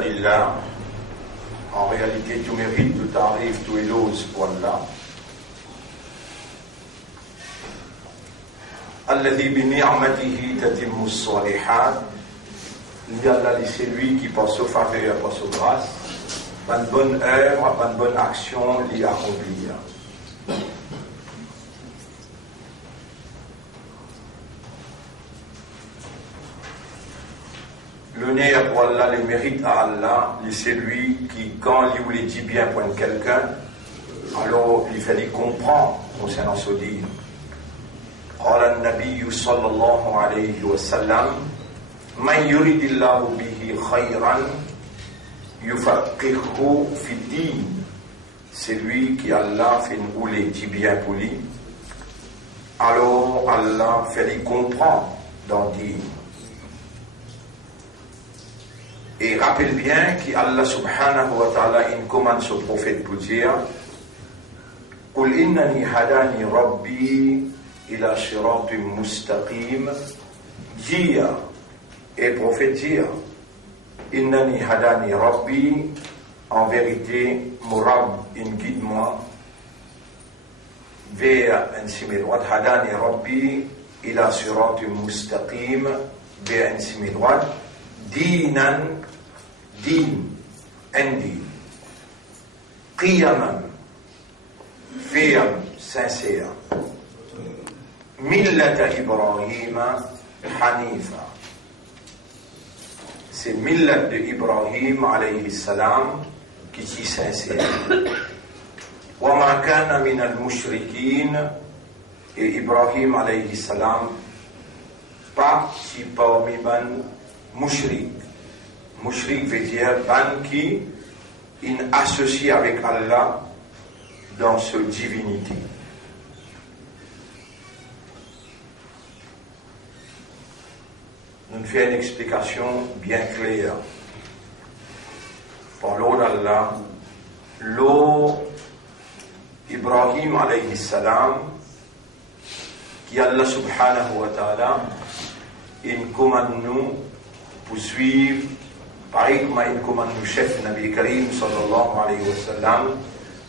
Lillah, en réalité, tout mérite, tout arrive, tout éloge pour Allah. Alladhi bi ni'matihi tatimmu s-salihat. Allah, c'est lui qui, par sa faveur, par sa grâce, par une bonne œuvre, par une bonne action, l'y accomplir. L'honneur pour Allah, le mérite à Allah, c'est lui qui, quand il voulait dire bien pour quelqu'un, alors il fallait comprendre concernant ce dire. قال النبي صلى الله عليه وسلم من يريد الله به خيرا يفقهه في الدين. C'est lui qui Allah fait une voulait dire bien pour lui, alors Allah fait lui comprendre dans le dire. Et rappelle bien qu'Allah subhanahu wa ta'ala il commande ce prophète pour dire قُلْ إِنَّنِي هَدَانِي رَبِّي إِلَى صِرَاطٍ مُسْتَقِيمٍ. Dire, et prophète dire إِنَّنِي هَدَانِي رَبِّي, en vérité mon Rabb il guide moi vers un chemin droit. هَدَانِي رَبِّي إِلَى صِرَاطٍ مُسْتَقِيمٍ, vers un chemin droit. دينا دين عندي قيما ferme sincère ملة إبراهيم حنيفا, c'est millat de Ibrahim alayhi salam qui est sincère. وما كان من المشركين, et Ibrahim alayhi salam participe parmi ban Mushrik. Mushrik veut dire ban qui il associe avec Allah dans sa divinité. Nous faisons une explication bien claire. Par l'eau d'Allah, l'eau Ibrahim alayhi salam, qui Allah subhanahu wa ta'ala, il commande nous pour suivre, pareil comme il commande le chef Nabi Karim sallallahu alayhi wa sallam,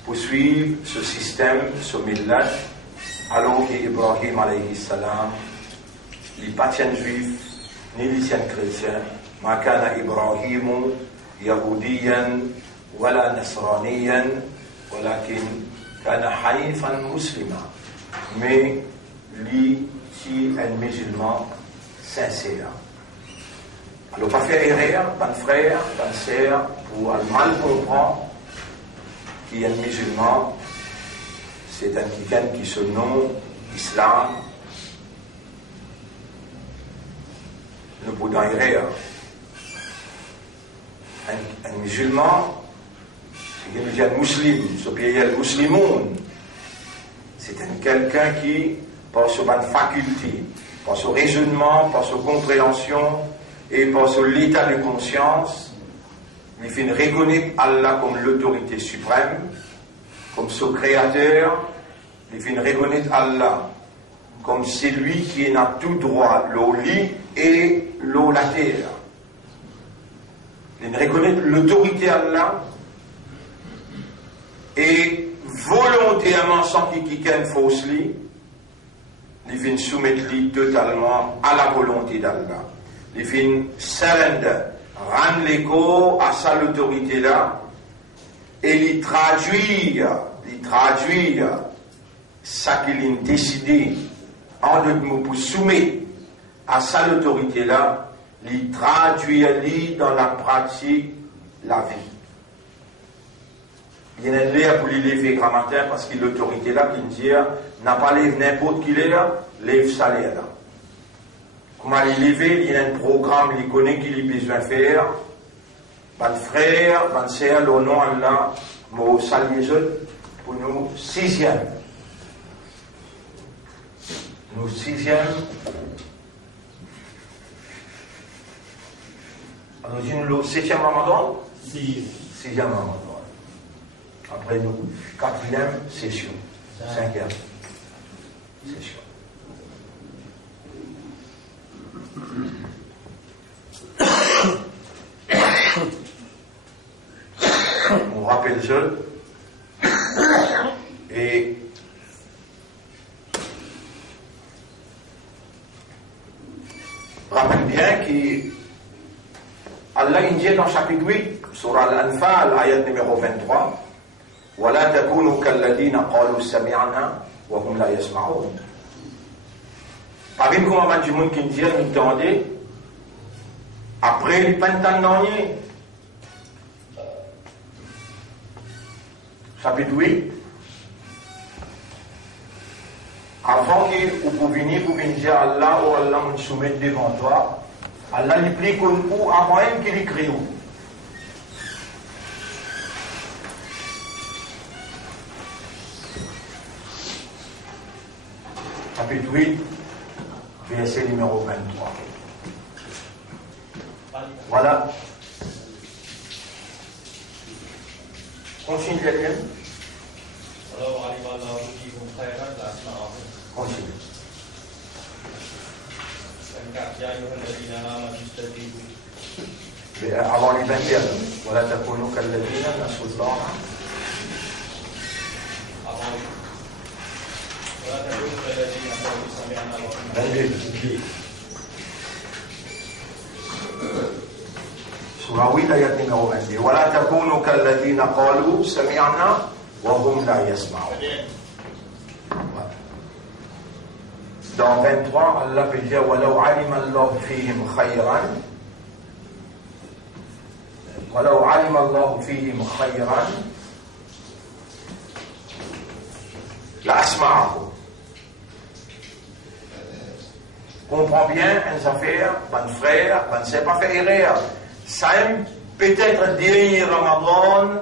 pour suivre ce système, ce millat, alors qu'Ibrahim alayhi salam, il n'est pas juif, ni il est chrétien. Ma kana Ibrahimu yahudiyan wala nasraniyan, walakin kana hanifan muslima. Mais lui, qui est un musulman sincère. Alors, pas faire erreur, pas de frère, pas de sœur, pour mal comprendre qu'il y a un musulman, c'est un quelqu'un qui se nomme Islam. Nous pouvons erreur. Un musulman, c'est qu'il dit un musulman, ce pays est le musulman. C'est quelqu'un qui, par sa faculté, par son raisonnement, par sa compréhension et par son état de conscience, il fait reconnaître Allah comme l'autorité suprême, comme son créateur, il fait reconnaître Allah comme celui qui n'a tout droit, l'eau lit et l'eau la terre. Il reconnaît l'autorité Allah et volontairement, sans qu'il y ait une fausse lit, il vient soumettre totalement à la volonté d'Allah. Il vient surrender, rendre l'écho à sa autorité là, et il traduire ça qu'il a décidé en deux mots pour soumettre à sa autorité là, il traduire dans la pratique la vie. Il y a un l'air pour l'élever grammaire parce que l'autorité là qui dit n'a pas lève n'importe qui l'air, lève salaire là. Comment l'élever, il y a un programme, il connaît qu'il a besoin de faire. Ban frère, ban sœur, le nom Allah, mon saluer pour nous sixième. Nous sixième. Alors nous le septième Ramadan. Sixième Ramadan. Après nous, quatrième session, cinquième session. nous rappelle ça. Et rappelle bien qu'Allah dit dans chapitre 8, surah Al-Anfal, ayat numéro 23, وَلَا تَكُونُوا كَالَّذِينَ قَالُوا سَمِعْنَا وَهُمْ لَا يَسْمَعُونَ. Parmi les commandements du monde qui nous disent, nous demandons, après les pentanoniers, chapitre 8, avant que vous pouvez venir dire Allah ou Allah nous soumette devant toi, Allah lui prie qu'on ou avant même qu'il écrit où. Chapitre 8, verset numéro 23. Voilà. Continue les thèmes. Continue. Avant les 21, voilà تكونوا كالذين نسوا الله. Surah 8 ayat numéro 22. ولا تكونوا كالذين قالوا سمعنا وهم لا يسمعون. Dans 23, Allah peut dire وَلَوْ عَلِمَ اللَّهُ فِيهِمْ خَيْرًا وَلَوْ عَلِمَ اللَّهُ فِيهِمْ خَيْرًا لَأَسْمَعَهُمْ. Comprends bien une affaire, bon frère, bon c'est pas faire erreur. Ça aime peut-être dernier Ramadan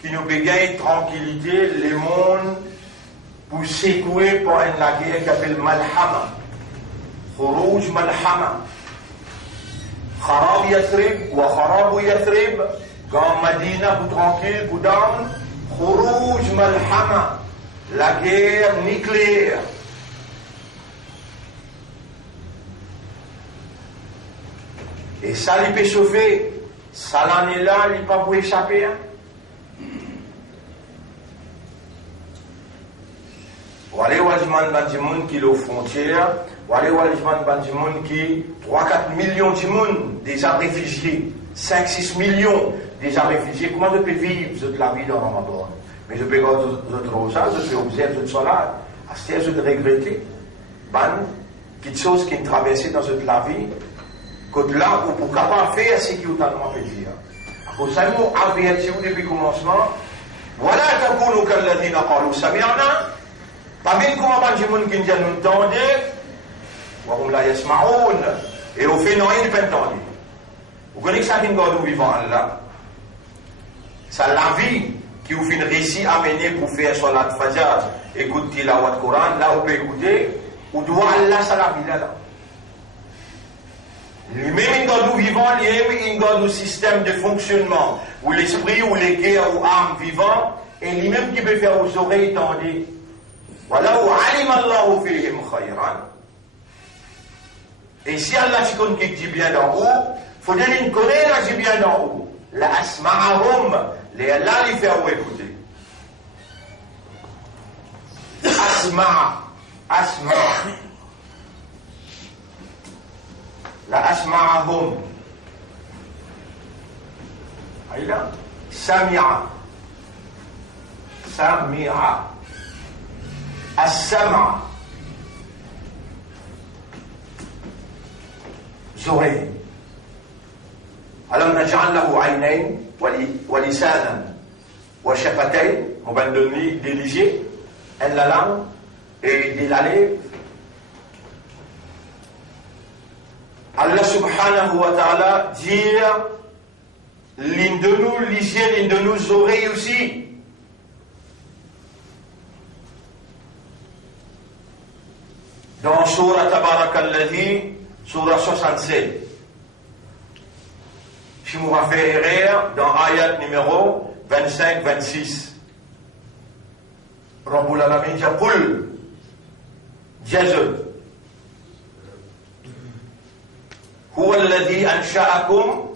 qui nous bégaye tranquillité, le monde pour secouer par une guerre qui s'appelle Malhama. Khurouj Malhama. Kharab Yathrib wa Kharab Yathrib. Quand Madina pour tranquille, pour down. Khurouj Malhama. La guerre nucléaire. Et ça, il peut chauffer. Ça, l'année là, il ne peut pas vous échapper. Wale wajman ban du monde qui est aux frontières, wale wajman ban du monde qui 3-4 millions de monde déjà réfugiés, 5-6 millions déjà réfugiés. Comment je peux vivre la vie dans Ramadan? Mais je peux voir d'autres rosas, je peux observer d'autres salades. À ce je de regretter, ban, quelque chose qui me traversait dans toute la vie, que là, pour capable faire ce qui est totalement fait dire. Pour ça, nous avertis depuis le commencement, voilà تكونوا كالذين قالوا سمعنا. Parmi les commandements du monde qui nous entendent, وهم لا يسمعون. Et au fait, non, ils ne peuvent pas entendre. Vous connaissez ça qui nous vivant là? C'est la vie qui vous fait une récit à mener pour faire Salat Fajr, écouter la Wad Coran, là où vous pouvez écouter, ou doit Allah, ça la vie là. Lui-même, dans nous vivants, lui-même, dans nos systèmes de fonctionnement, ou l'esprit, ou les guerres, ou armes vivantes, et lui-même qui peut faire aux oreilles tendues. وَلَوْ عَلِمَ اللَّهُ فِيهِمْ خَيْرًا. Et si Allah se connaît qui dit bien d'en haut, il faut dire qu'il connaît la dit bien d'en haut. La asma'ahum, les Allah les fait écouter. Asma. La asma'ahum. Aïla. Sami'a. السمع زهير ألم نجعل له عينين ولسانا وشفتين on va donner des lisiers et la langue et des lèvres. Allah subhanahu wa ta'ala dit l'une de nous lisiers, l'une de nous oreilles aussi. Dans Surah Tabarakalladhi, Surah 67. Si vous référez dans ayat numéro 25-26. Rabbul Alamin dit Qul Jazul Huwa alladhi ansha'akum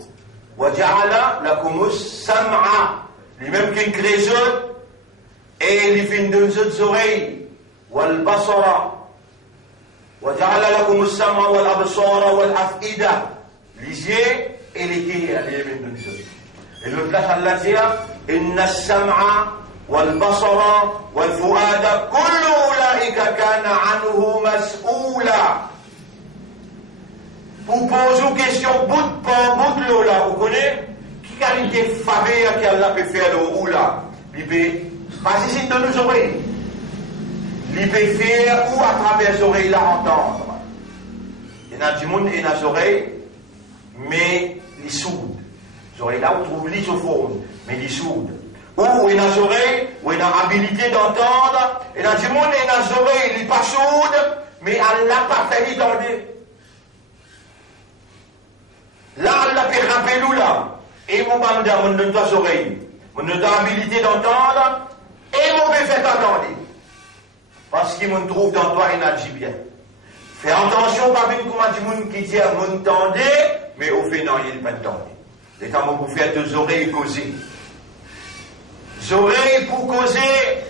wa ja'ala lakumus sam'a les mêmes qui créent les autres, et les fins de nos oreilles, wal basara, wa ja'ala lakum as-sam'a wal absara wal af'ida, les yeux et les cœurs, les fins de nos autres. Et l'autre là, Allah dit, inna as-sam'a wal basara wal fu'ada, kullu ulaika kana anhu mas'oula. Pour poser une question, bout de l'eau là, vous connaissez? Qui qualité fabée qu'Allah peut faire l'eau là? Il peut passer dans nos oreilles. Il peut faire ou à travers les oreilles là entendre. Il y a du monde et des oreilles, mais les sourdes. Les oreilles là, on trouve l'isophones, mais les sourdes. Ou il y a des oreilles, où il y a l'habilité d'entendre, et dans du monde et des oreilles, il n'est pas sourde, mais Allah pas fait d'entendre. Là, Allah peut rappeler nous là. Et mon bandar, mon deux oreilles, mon deux habilité d'entendre, et mon peut faire entendre. Parce qu'il me trouve dans toi une agit bien. Fais attention, pas une comme du monde qui dit m'entendez, mais au fait, non, il n'est pas entendu. C'est comme vous faites deux oreilles causer. Deux oreilles pour causer.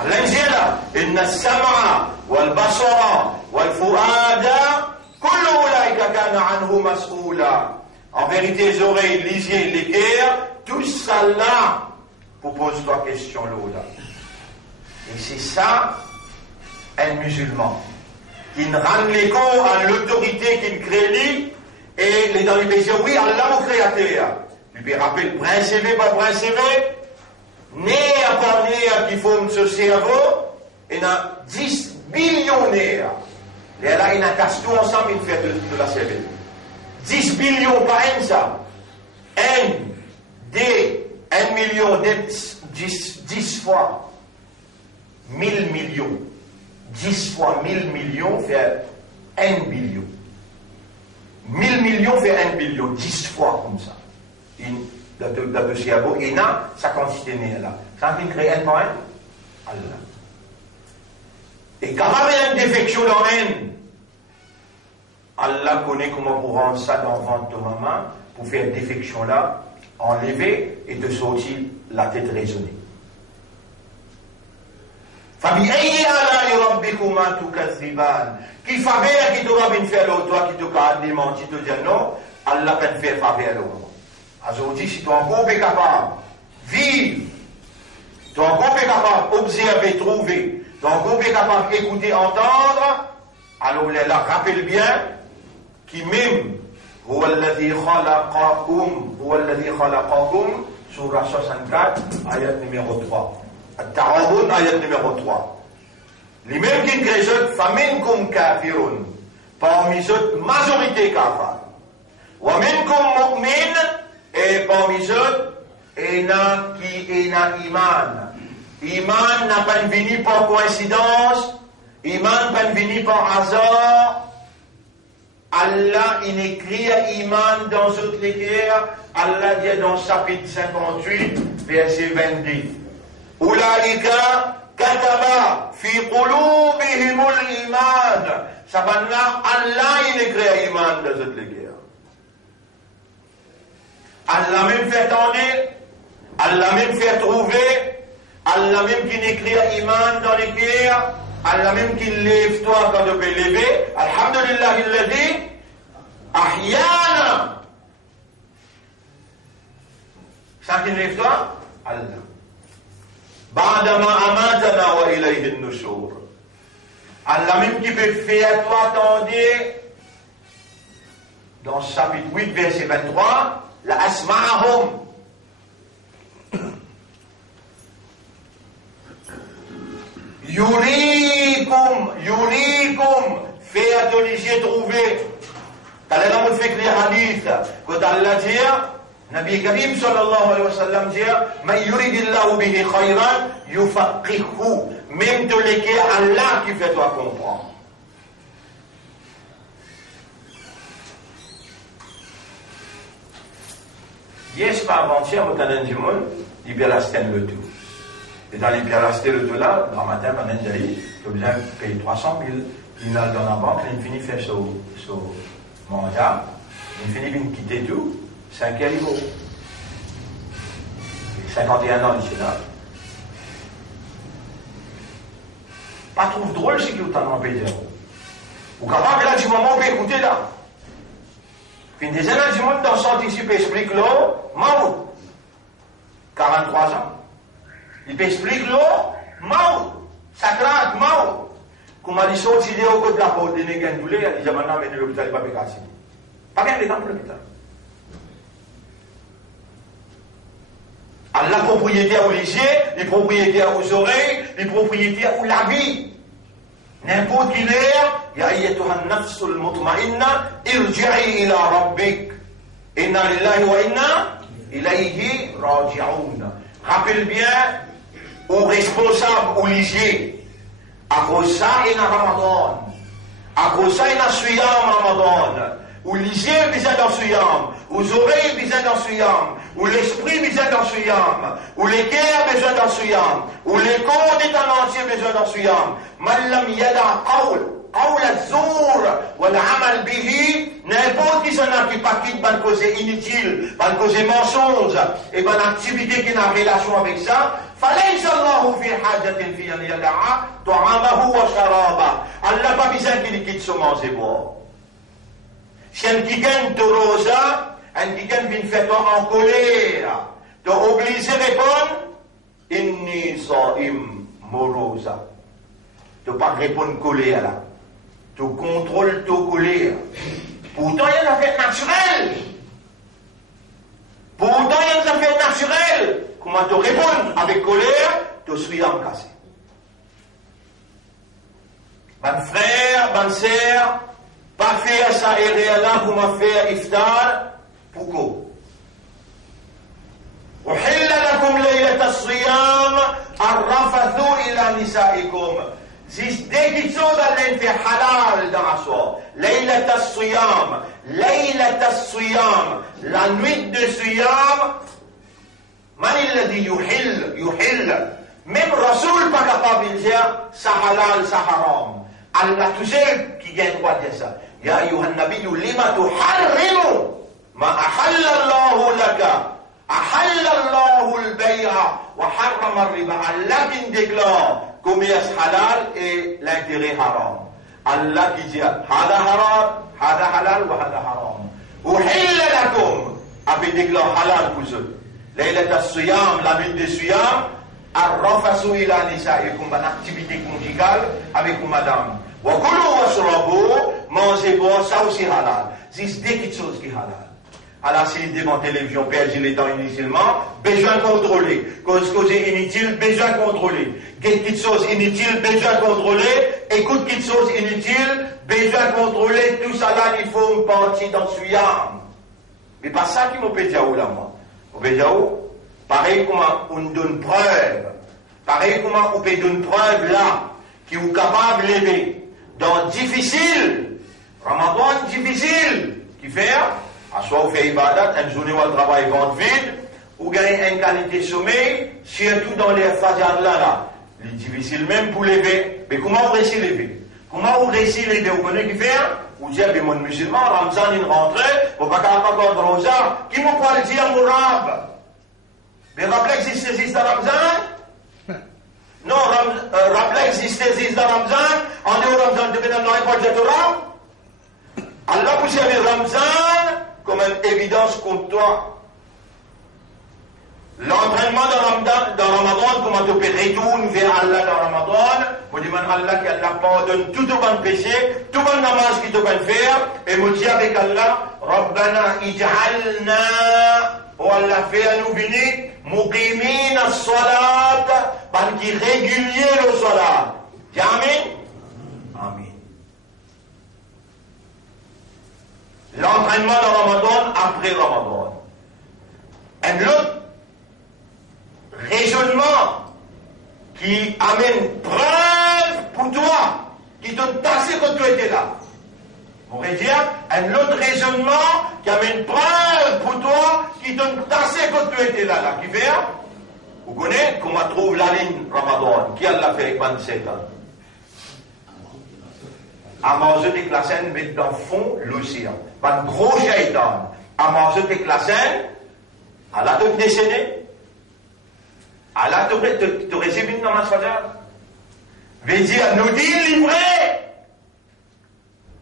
Allah dit là, inna as-sam'a wal basara wal fu'ada. En vérité, les oreilles, les yeux, les cœurs, tout ça là, pour poser toi question là. Et c'est ça, un musulman, qui ne rend les cours à l'autorité qui crée, et les dans les pays, oui, Allah mon créateur. Tu peux rappeler, principe, pas principe, né à pas né, qui forme ce cerveau, et il y a 10 billionnaires. Et là, il y a casse tout ensemble, il fait de la cervelle. 10 billions par an, ça. 1 million, 10 fois 1000 millions. 10 fois 1000 millions fait 1 billion. 1000 millions fait 1 billion, 10 fois comme ça. Dans le cerveau, il y a sa quantité là. Ça fait créer un point, Allah. Et quand il y a une défection dans l'âme, Allah connaît comment pour rendre ça dans le ventre de maman, pour faire une défection là, enlever et te sortir la tête raisonnée. فَبِأَيِّ آلَاءِ رَبِّكُمَا تُكَذِّبَانِ qui fait qui t'aura bien fait l'autre, toi qui t'aura démenti, te dire non, Allah peut faire faveur l'autre. Aujourd'hui, si tu es encore capable de vivre, tu es encore capable d'observer, trouver, tu es encore capable d'écouter, entendre, alors là, rappelle bien, qui même, هو الذي خلقكم, surah 64, ayat numéro 3. At-Ta'awun, ayat numéro 3. Les mêmes qui créent, faminkum kafirun, parmi eux, majorité kafar. Wa minkum mu'min, et parmi eux, il y a qui a iman. Iman n'a pas venu par coïncidence, iman n'a pas venu par hasard. Allah, il écrit iman dans toutes les guerres. Allah dit dans chapitre 58, verset 22. Ulaika kataba fi qulubihimul iman. Ça va là, Allah, il écrit iman dans toutes les guerres. Allah même fait entendre, Allah même fait trouver, Allah même qui écrit iman dans les guerres. Allah même qui lève toi quand tu peux lever. Alhamdulillah, il l'a dit. Ahyana. Ça qui lève toi? Allah. Ba'dama amatana wa ilayhi an-nushur. Allah même qui peut faire toi attendre. Dans chapitre 8, verset 23, la asma'ahum. Yurikum, fait atelier trouver. Quand elle a fait les hadiths, quand Allah dit, Nabi Karim sallallahu alayhi wa sallam dit, Ma yuridillahu bihi khayran, yufaqihu. Même de l'équerre, Allah qui fait toi comprendre. Yes, pas avant-hier, au Tanan du monde, il y a la scène le tout. Et dans les pierres restées le tout là, le matin, pendant que j'ai besoin de payer 300 000, il a dans la banque, il finit de faire son mandat, il finit de quitter tout, 5 euros. 51 ans, ici là. Pas trouve drôle si vous t'en empêchez. Ou capable là du moment où vous écoutez là. Puis des années du monde dans son anticipé explique l'eau, Maou. 43 ans. Il peut expliquer l'eau, Maou. Sacrate, Maou. Comme il dit, si il est au côté de la porte de Négan Doulé, il dit maintenant, mais l'hôpital n'est pas pécassé. Pas bien temps pour l'hôpital. La propriétaire au lycée, les propriétaires aux oreilles, les propriétaires où la vie. N'importe qui l'air, ya ayyatuha an-nafsul mutma'inna, irji'i ila rabbik. Inna lillahi wa inna ilayhi raji'un. Rappelle bien aux responsables, aux lycées. À cause ça, il y a Ramadan. À cause ça, il y a Suyam Ramadan. Où lycée besoin d'un Suyam. Aux oreilles besoin d'un Suyam. Où l'esprit besoin d'un Suyam. Où les guerres besoin d'un Suyam. Où les corps des temps entiers besoin d'un Suyam. Mallam yada qawl. Qawl al-zour. Wal amal bihi. N'importe qui s'en a qui pas quitte ban cause inutile, ban cause mensonge, et ban activité qui n'a relation avec ça. فليس الله في حاجة في أن يدع طعامه وشرابه. Allah pas besoin qu'il quitte son manger boire. Si un qui gagne de rosa, un qui gagne vient faire en colère, de obliger répondre, inni saim morosa. De pas répondre colère là. Tu contrôles ta colère. Pourtant il y a une affaire naturelle. Pourtant il y a une affaire naturelle. Comment te répondre avec colère, te suis en cassé. Ban frère, ban sœur, pas faire ça et réellement comment faire iftar, pourquoi? أحل لكم ليلة الصيام الرفث إلى نسائكم. Dès qu'ils sont dans l'intérêt halal dans la soirée, ليلة الصيام, ليلة الصيام, la nuit de Siyam. Man alladhi yuhil. Même Rasoul pas capable de dire ça halal, ça haram. Allah tout seul qui gagne droit de dire ça. Ya ayyuhan nabiyyu lima tuharrimu ma ahalla Allahu laka. Ahalla Allahu al-bay'a wa harrama ar-riba. Allah qui déclare commerce halal et l'intérêt haram. Allah qui dit hada haram, hada halal wa hada haram. Uhilla lakum. Avec déclare halal pour eux. Laylat as-Siyam, la nuit de Siyam, ar-rafasu ila nisaikum, une activité conjugale avec une madame. Wa kulu washrabu, mangez bon, ça aussi halal. C'est des petites choses qui halal. Alors, s'il devant télévision, perdre les temps inutilement, besoin contrôler. Cause inutile, besoin contrôler. Des petites choses inutiles, besoin contrôler. Écoute petites choses inutiles, besoin contrôler. Tout ça là, il faut une partie dans Siyam. Mais pas ça qui m'a pété à là, moi. Pareil comme on donne preuve, pareil comme on peut donner preuve là, qui est capable de lever dans difficile, Ramadan difficile, qui fait, à soit vous faites ibadat, une journée où le travail ventre vide, ou gagnez une qualité de sommeil, surtout dans les fajar là, c'est difficile même pour lever, mais comment vous réussissez à lever? Comment vous réussissez à lever? Vous connaissez qui fait? Vous dites, mais mon musulman, Ramzan, il rentre, vous ne pouvez pas encore de rosa. Qui m'a pas le dire, mon rab? Mais rappelez existe dans Ramzan? Non, rappelez existe dans Ramzan. En dehors Ramzan, de Bénin, non, il faut dire Ram. Allah, vous savez Ramzan comme une évidence contre toi. L'entraînement dans Ramadan, comment tu peux retourner vers Allah dans Ramadan, vous demandez à Allah qu'Allah pardonne tout au bon péché, tout bon namaz qui te peut faire, et vous dites avec Allah, Rabbana ij'alna, oh Allah fait à nous venir, muqimin as-salat, par qui régulier le salat. Dis Amen. Amen. L'entraînement dans Ramadan après Ramadan. Et l'autre raisonnement qui amène preuve pour toi, qui te tassé quand tu étais là. On pourrait dire un autre raisonnement qui amène preuve pour toi, qui te tassé quand tu étais là. Qui fait? Vous connaissez comment on trouve la ligne Ramadan? Qui l'a fait avec 27 ans? À manger avec la scène, mettre dans le fond l'océan. Un gros shaitan. À manger avec la scène, à la toute décennie. Allah te récite une namaz Fajr. Veut dire, nous dit livré.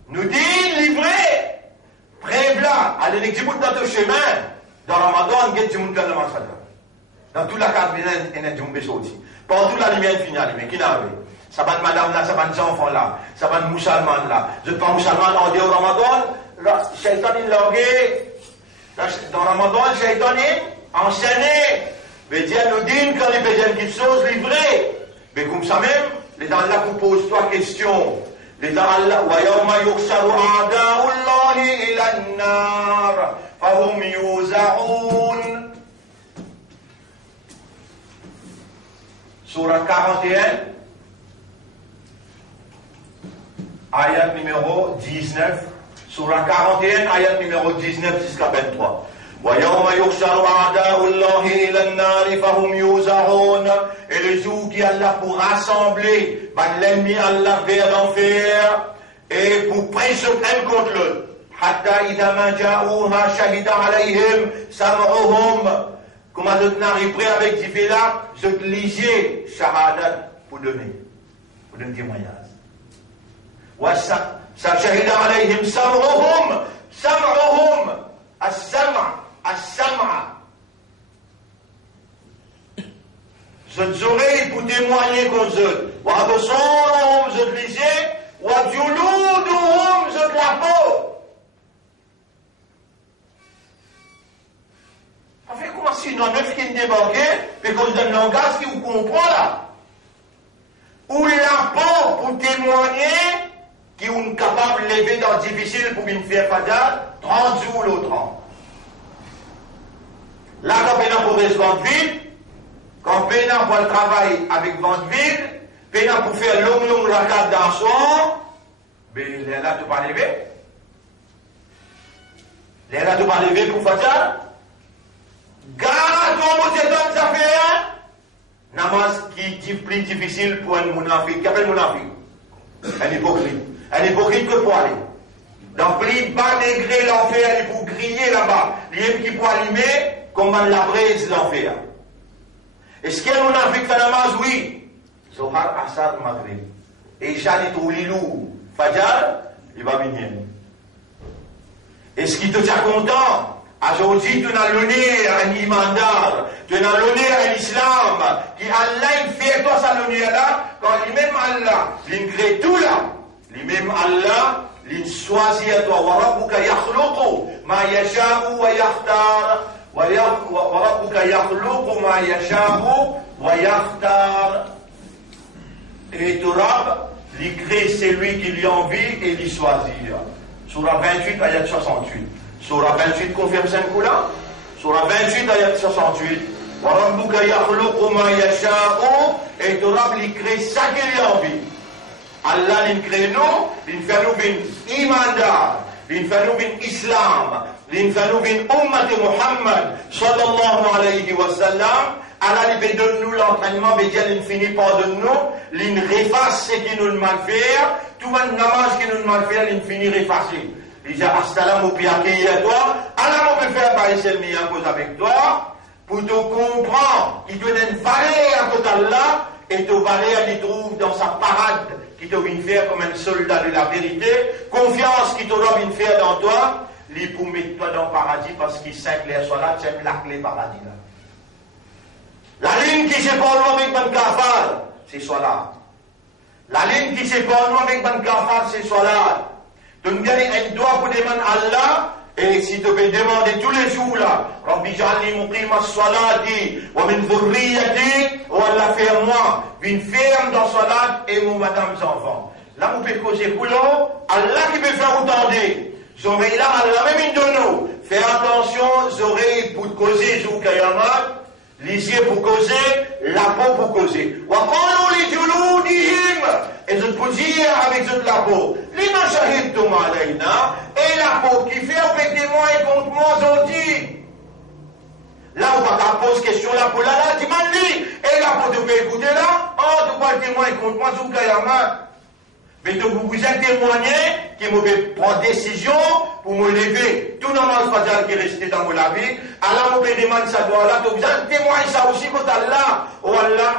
Nous dit livré. Prévla, allez les djibouts dans ton chemin. Dans Ramadan, get djibouts dans namaz Fajr. Dans toute la carte, il y a un djibouts aussi. Pendant toute la lumière finale, mais qui n'a pas? Ça va de madame là, ça va de enfants là, ça va de musulmans là. Je ne suis pas musulman en dehors Ramadan. Le shaitan il l'a dans Ramadan, le shaitan est enchaîné. Mais Dieu nous dit quand les pédales qui sont livrés. Mais comme ça même, les Allah vous pose trois questions. Les Allah, wa yawma yukhsaru a'da'ullahi ila an-nar, fahum yuza'un. Surah 41, ayat numéro 19. Surah 41, ayat numéro 19 jusqu'à 23. وَيَوْمَ يُحْشَرُ أَعْدَاءُ اللَّهِ إِلَى النَّارِ فَهُمْ يُوزَعُونَ. Et le jour qui Allah pour rassembler l'ennemi Allah vers l'enfer et pour prendre un contre l'autre. حَتَّى إِذَا مَا جَاءُوهَا شَهِدَ عَلَيْهِمْ سَمْعُهُمْ. Comme je n'arrive prêt avec ce fait là, je te lisais shahadat pour donner témoignage. شَهِدَ عَلَيْهِمْ سَمْعُهُمْ سَمْعُهُمْ السمع. Cette oreille pour témoigner contre eux. وَأَبْصَارُهُمْ je te lisais. وَجُلُودُهُمْ je te la peau. Ça fait comment si nous avons neuf qui débarqué, puis qu'on donne le langage qui vous comprend là. Ou la peau pour témoigner, qui sont capables de lever dans le difficile pour une faire fatale, 30 jours l'autre an. Là, quand on pour vendre vide, quand on pour le travail avec vente vide, on pour faire long racat dans soir, mais là, tu ne peux pas lever. Là, tu ne peux pas lever pour fatale. Garde ton mot de ça fait namaz qui est plus difficile pour un mounafik. Qu'appelle mounafik? Un hypocrite. Un hypocrite que pour aller. Donc, il pas dégré l'enfer, il faut griller là-bas. Il qui pour allumer, comme la braise l'enfer. Est-ce qu'il y a un mounafik fait namaz? Oui. Zohar, Asar, Maghrib. Et Jalit ou Lilou, Fajr, il va venir. Est-ce qu'il te tient content? Aujourd'hui, tu as donné un imandar, tu as donné un islam, qui Allah, il fait toi ça donné là, quand lui-même Allah, il crée tout là, lui-même Allah, il choisit à toi, wa rabbuka yakhluqu ma yasha'u wa yakhtar, wa rabbuka yakhluqu ma yasha'u wa yakhtar. Et ton Rab, il crée celui qui lui envie et il choisit. Surah 28, ayat 68. Surah 28 confirme ce coup-là. Surah 28, ayat 68. Wa rabbuka yakhluqu ma yasha'u. Et ton Rab, il crée ça qu'il lui envie. Allah, il crée nous, il fait nous une imandar, il fait nous une islam, il fait nous une ummat de Muhammad, sallallahu alayhi wa sallam. Allah, il donne nous l'entraînement, mais Dieu, il finit par donner nous, il efface ce qui nous mal faire, tout le namaz qui nous mal faire, il finit effacer. Il dit, Assalam au pire à toi, Allah, on peut faire apparaître le meilleur cause avec toi, pour te comprendre, il te donne une valeur à côté d'Allah, et te valeur, il trouve dans sa parade, qui te vient faire comme un soldat de la vérité, confiance qui te vient faire dans toi, il pour mettre toi dans le paradis, parce qu'il sait que les soldats, c'est la clé paradis là. La ligne qui sépare nous avec Ben Kafar, c'est Salat. La ligne qui sépare nous avec Ben Kafar, c'est Salat. Tu me donnes un doigt pour demander à Allah, et si tu peux demander tous les jours là, Rabbi Ja'alni muqima salati, wa min dhurriyati, ou Allah fait moi, une ferme dans Salat et mon madame enfants. Là, vous pouvez causer pour l'eau, Allah qui peut faire autant des. J'aurais là, Allah même une de nous. Fais attention, j'aurais pour causer, jour Kayamat, les yeux pour causer, la peau pour causer. Et je peux dire avec cette la peau, lima shahidtum alayna, et la peau qui fait avec des mois et contre moi aujourd'hui. Là, on va poser question là pour là, tu m'as dit, et la peau tu peux écouter là, oh, tu vois le témoin et contre moi, sous Kayama. Mais donc vous êtes témoigné qui me prendre décision pour me lever. Tout normal, Fajal qui est resté dans mon vie, alors vous pouvez demande ça doit là, tu as besoin de témoigner ça aussi quand Allah. Oh Allah,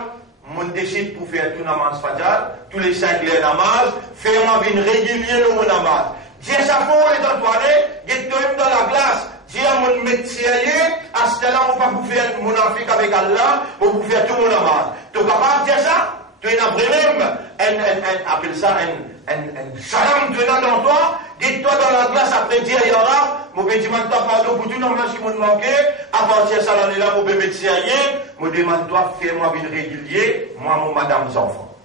mon décide pour faire tout namaz fajr, tous les 5 les namaz, faire ma vie régulière le namaz. Dis ça pour les toilettes, get-toi dans la glace. Dis à mon médecin, à ce là, on va pas faire mon affaire avec Allah, on va faire tout mon namaz. Tu es capable de dire ça? Tu es un problème, appelle ça un salam, tu es là dans toi, dis-toi dans la glace après dire, il y aura, mon bédiment de pardon pour tout le monde qui m'a manqué, à partir de ça, l'année là, mon bébé de sérieux, mon demande-toi, fais-moi une régulière, moi, mon madame, enfants.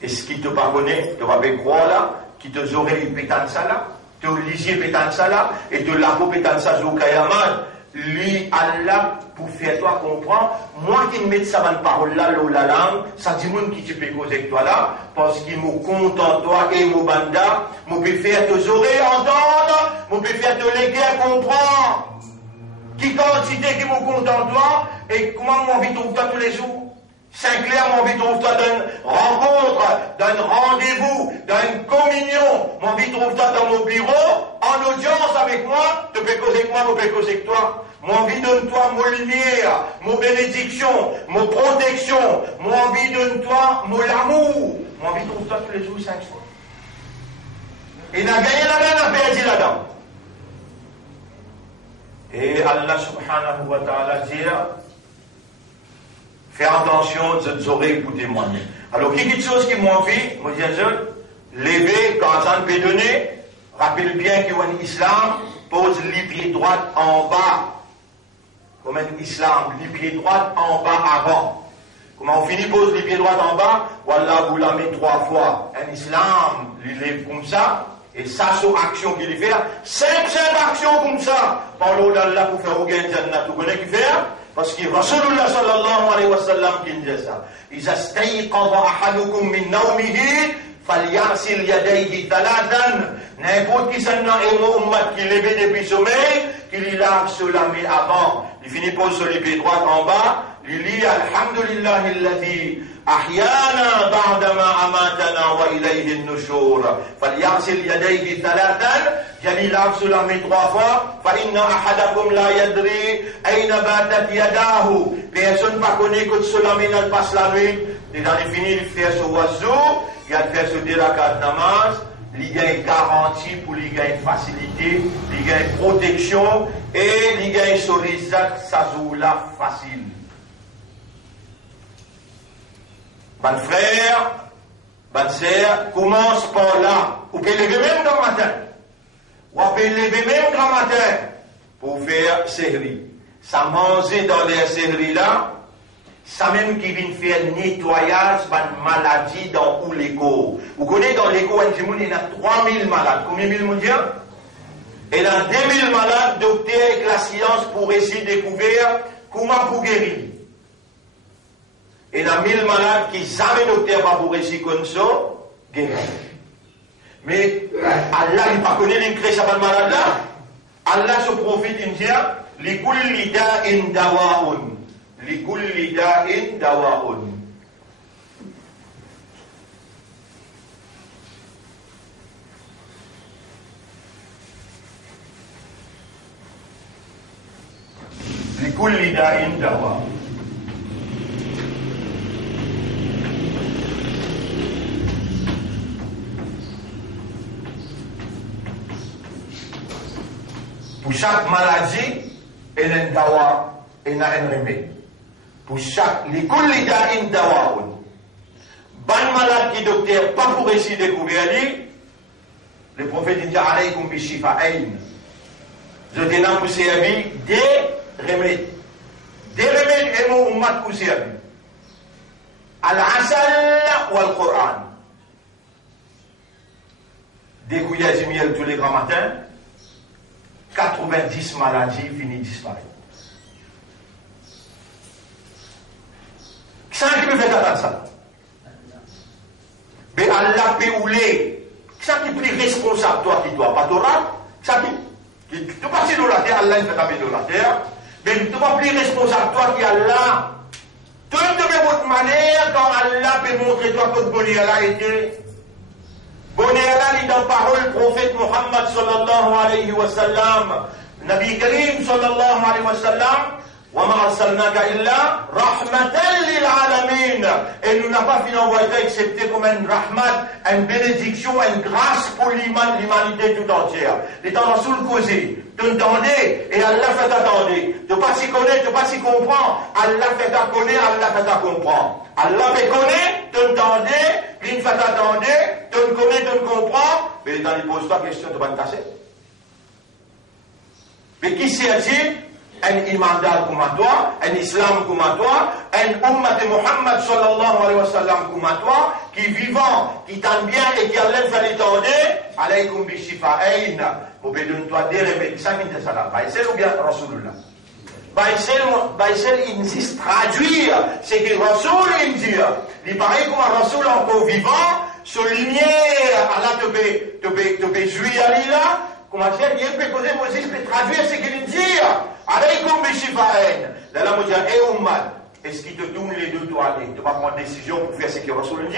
Et ce qui te pardonne, tu vas bien croire là, qui te oreilles pétant ça là, te lisier pétant ça là, et te la peau pétant ça, Zoukayaman. Lui, Allah, pour faire toi comprendre, moi qui me mets ça dans la parole là, la langue, ça dit monde qui te peut causer avec toi là, parce qu'il me compte en toi et mon banda, je peux faire tes oreilles entendre, je peux faire te léguer comprendre. Qui quantité qui me compte en toi, et comment mon vie trouve toi tous les jours? Sinclair, mon vie trouve toi d'une rencontre, d'un rendez-vous, d'une communion. Mon vie trouve toi dans mon bureau, en audience avec moi, tu peux causer avec moi, je peux causer avec toi. Mon vie donne-toi mon lumière, mon bénédiction, mon protection. Mon vie donne-toi mon amour. Mon vie trouve toi tous les jours 5 fois. Et n'a gagné la main, n'a perdu la dent. Et Allah subhanahu wa ta'ala dit, fais attention de tes oreilles pour témoigner. Alors, quelque chose qui m'a envie, moi je dis, lever, quand ça ne peut donner, rappelle bien qu'en islam, pose les pieds droits en bas. Comme un islam, les pieds droits en bas avant. Comment on finit, pose les pieds droits en bas, voilà, vous la mettez 3 fois. Un islam, il lève comme ça, et ça, c'est action qu'il fait. 5 actions comme ça. Parlons d'Allah pour faire aucun jannat. Vous connaissez qui fait? Parce que Rasulullah sallallahu alayhi wa sallam qui dit ça. إذا استيقظ أحدكم من نومه فليغسل يديه ثلاثا. N'importe qui s'en a un ummat qui lève depuis sommeil, qu'il lave sur la main avant. Il finit pose sur les pieds droits en bas. Il dit Alhamdulillah alladhi أحيانا بعدما أماتنا وإليه النشور فليغسل يديه ثلاثا. جليل أغسل من 3 fois فإن أحدكم لا يدري أين باتت يداه. Personne ne connaît que cela mais il passe la nuit. Et dans les finis, il fait ce oiseau, il fait ce dérakat namaz, il gagne garantie pour il gagne facilité, il gagne protection et il gagne ce rizak sazoula facile. Bon frère, bonne sœur, commence par là. Vous pouvez lever même grand matin. Vous pouvez lever même grand matin pour faire série. Ça manger dans les séries là, ça même qui vient faire nettoyage de maladies dans où l'écho. Vous connaissez dans l'écho, il y a 3000 malades. Combien de mille dire? Et dans 2000 malades, docteur et la science pour essayer de découvrir comment pour guérir. Et dans 1000 malades qui jamais docteur pas pour essayer comme ça, guérir. Mais Allah, il ne connaît pas les créer ça malade là. Allah se profite, il dit, لكل داء دواء لكل داء دواء. لكل داء دواء. Pour chaque maladie, il y a un dawa, il y a un remède. Pour chaque, les kulida in dawaun. Ban malade qui docteur, pas pour essayer de découvrir, le prophète dit alaykum bi shifa'ain. Je dénonce pour servir des remèdes. Des remèdes et mon ummat pour servir. Al-asal ou al-Qur'an. Des couillères de miel tous les grands matins. 90 maladies finissent disparaître. Qui c'est qui peut faire attendre ça? Mais Allah peut ouler. Qui c'est qui est plus responsable, toi, qui dois pas Torah? Qui c'est qui? Tu passes dans la terre, Allah il fait taper dans la terre. Mais tu vas plus responsable, toi, qui Allah. Tout de votre manière, quand Allah peut montrer toi que bonheur a été. Bonheur là, dans la parole prophète Muhammad sallallahu alayhi wa sallam. Nabi Karim sallallahu alayhi wa sallam, وَمَا أَرْسَلْنَاكَ إِلَّا رَحْمَةً لِلْعَالَمِينَ. Et nous n'avons pas fini d'envoyer excepté comme une rahmat, une bénédiction, une grâce pour l'humanité tout entière. Les temps sous le causé, tu entendais et Allah fait attendre. Tu pas s'y connaître, tu pas s'y comprendre. Allah fait à connaître, Allah fait à comprendre. Allah fait connaître, tu entendais, il fait attendre, tu ne connais, tu ne comprends. Mais dans les pose pas question, tu vas te casser. Mais qui s'agit? Un imandal comme toi, un islam comme toi, un ummat de Muhammad sallallahu alayhi wa sallam comme toi, qui vivant, qui t'aime bien et qui a l'air fait l'étendre, alaykum bi shifa'ayn, vous pouvez donner toi des remèdes, ça qui est ça, Baïsel ou bien Rasulullah. Baïsel insiste traduire ce que Rasul il dit. Il paraît comme un Rasul encore vivant, souligner, Allah te peut jouir à l'île, comment dire, il peut poser Moïse, il peut traduire ce qu'il dit. Alaykum bishifa'ayn. Là, là, moi, je dis, Ummat, est-ce qu'il te tourne les deux toilettes? Tu vas prendre décision pour faire ce que Rasul dit?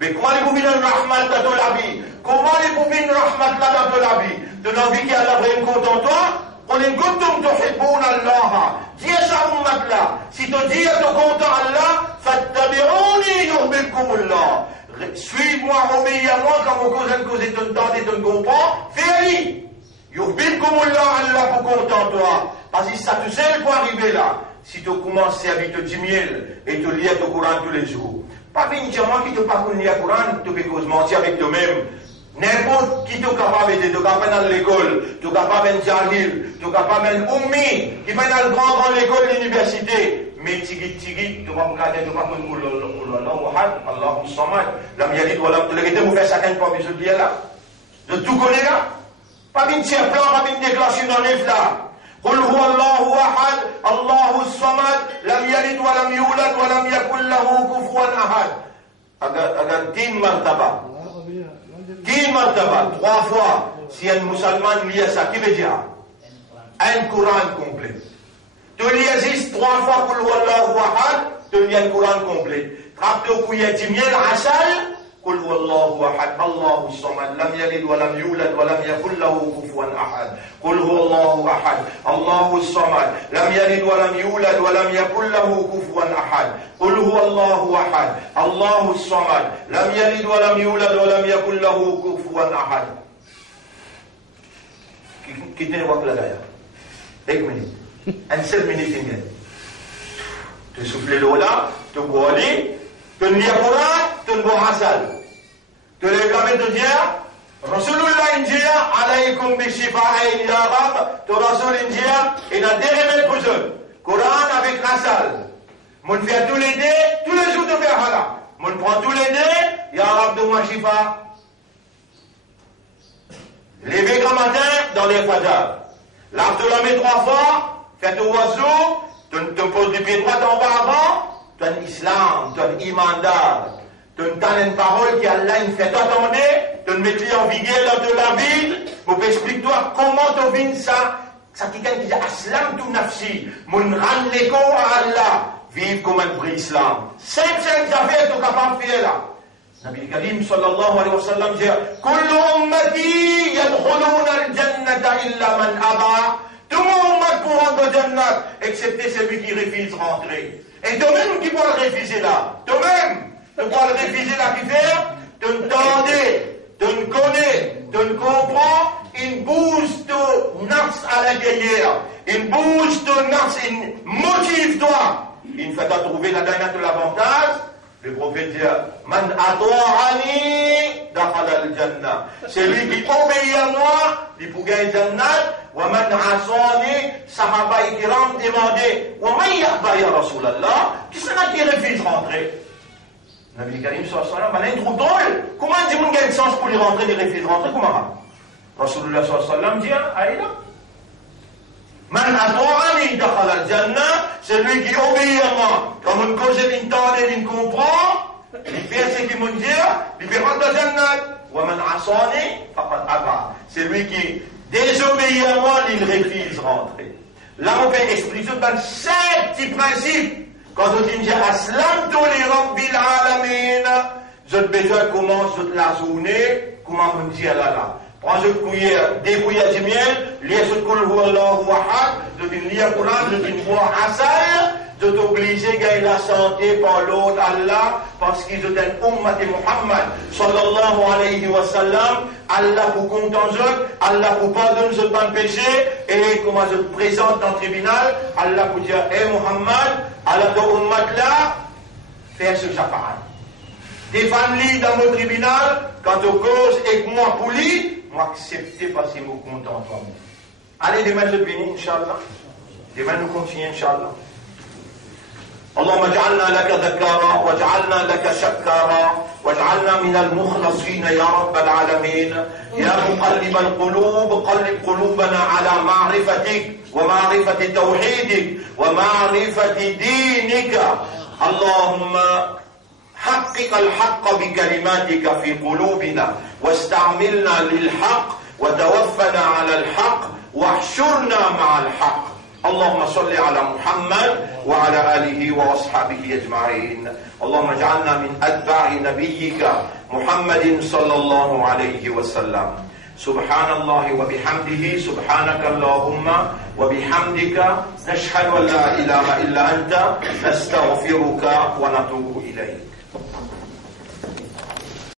Mais comment les pouvez une rahmat dans la vie? Comment les pouvez une rahmat là dans la vie? De la vie qui a la vraie compte en toi? On est content de répondre à Allah. Dis à ça, Ummat là. Si tu dis à ton compte à Allah, fattabi'ouni yuhbibkumullah. Suis-moi, obéis à moi, quand vous causez ton temps et ton comprends, fais-le. Yuhbibkumullah, Allah pour compte en toi. Parce que ça, tu sais pour arriver là. Si tu commences à vite 10 000 et tu lis le Coran tous les jours. Pas bien dire moi qui te pas lire le Coran, tu peux mentir avec toi-même. N'importe qui est capable de capable dans l'école, tu es capable de jahil, tu es capable de ummi, qui va dans le grand l'école, l'université. Mais tigit, tu vas regarder, tu vas prendre Allahu Samad, la mialité, voilà, tu l'as vous faire chacun pour mes autres là. De tout connaître là. Pas bien tiers plan, pas bien déclencher dans les là. قل هو الله أحد الله الصمد لم يلد ولم يولد ولم يكن له كفوا أحد. Agar 10 martaba. 10 martaba, 3 fois. Si un musulman lit ça, qui veut dire? Un Coran complet. Tu lis 3 fois قل هو الله أحد, tu lis un Coran complet. Trappe au couillet 10 000 asal. قل هو الله أحد الله الصمد لم يلد ولم يولد ولم يكن له كفوا أحد. قل هو الله أحد الله الصمد لم يلد ولم يولد ولم يكن له كفوا أحد. قل هو الله أحد الله الصمد لم يلد ولم يولد ولم يكن له كفوا أحد. कितने वक्त लगाया? 1 minute. Un seul minute tinggal. Tu souffles l'eau là, tu bois, tu lis le Coran, tu bois hasal. Tu réclames de dire, Rasulullah india, alaykum bishifa'ayn ya Rab, tu Rasul india, il a des remèdes pour eux. Coran avec hasal. Mon fait tous les deux, tous les jours de faire hala. Mon prend tous les deux, ya Rab de moi shifa. Levé grand matin dans les fajr. L'arbre de la met 3 fois, faites au oiseau, tu te poses du pied droit en bas avant. Tu as un islam, tu as un imandar, tu as une parole qui Allah fait attendre, tu as mettre en vigueur dans la vie, pour explique-toi comment tu vis ça. Ça quelqu'un qui dit aslam tu nafsi, mon rend l'écho à Allah, vive comme un vrai islam. 5 affaires tu es capable de faire là. Nabi Karim sallallahu alayhi wa sallam dit kullu ummati yadkhuluna al-jannata illa man aba. Tout le monde pour rentrer au jannat, excepté celui qui refuse de rentrer. Et toi-même qui pourras le refuser là, toi-même, tu pourras le refuser là qui fait, tu entendais, tu ne connais, tu ne comprends, il bouge ton nafs à l'intérieur, il bouge ton nafs, il motive toi. Il fait trouver la dernière de l'avantage. Le prophète dit, man ato'ani dakhala al-jannah. C'est lui qui obéit à moi, il peut gagner jannat. Wa man asani, sahaba kiram demandé, wa man ya'ba ya Rasulallah, qui c'est là qui refuse de rentrer? Nabi Karim sallallahu alayhi wa sallam, il trouve drôle. Comment dit mon gars une chance pour les rentrer, il refuse de rentrer? Comment? Rasulullah sallallahu alayhi wa sallam dit, allez là. Man ato'ani dakhala al-jannah, c'est lui qui obéit à moi. Comme une cause d'intendre, il comprend, il fait ce qu'il me dit, il fait rentrer dans jannat. Wa man asani, faqad aba. C'est lui qui désobéit à moi, il refuse de rentrer. Là, on peut expliquer dans 5 petits principes. Quand on dit aslam tous les rabbil alamin, je te besoin comment je te la journée, comment on dit là là. prends une cuillère, des cuillères de miel, lis ce que le Allahu Ahad, de lire le Coran, de boire asal, de t'obliger à gagner la santé par l'autre Allah, parce qu'ils ont un ummat de Muhammad, sallallahu alayhi wa sallam, Allah pour contenter eux, Allah pour pardonner eux de péché, et comme je te présente dans le tribunal, Allah pour dire, hey Muhammad, Allah de ummat là, fais ce shafaat. Défends-lui dans mon tribunal, quand tu causes et que moi pour lui, moi accepter parce que je me contente. Allez, demain je bénis, Inch'Allah. Demain nous continuons, Inch'Allah. اللهم اجعلنا لك ذكارا واجعلنا لك شكارا واجعلنا من المخلصين يا رب العالمين يا مقلب القلوب قلب قلوبنا على معرفتك ومعرفة توحيدك ومعرفة دينك اللهم حقق الحق بكلماتك في قلوبنا واستعملنا للحق وتوفنا على الحق واحشرنا مع الحق اللهم صل على محمد وعلى آله وأصحابه أجمعين اللهم اجعلنا من أتباع نبيك محمد صلى الله عليه وسلم سبحان الله وبحمده سبحانك اللهم وبحمدك نشهد أن لا إله إلا أنت نستغفرك ونتوب إليك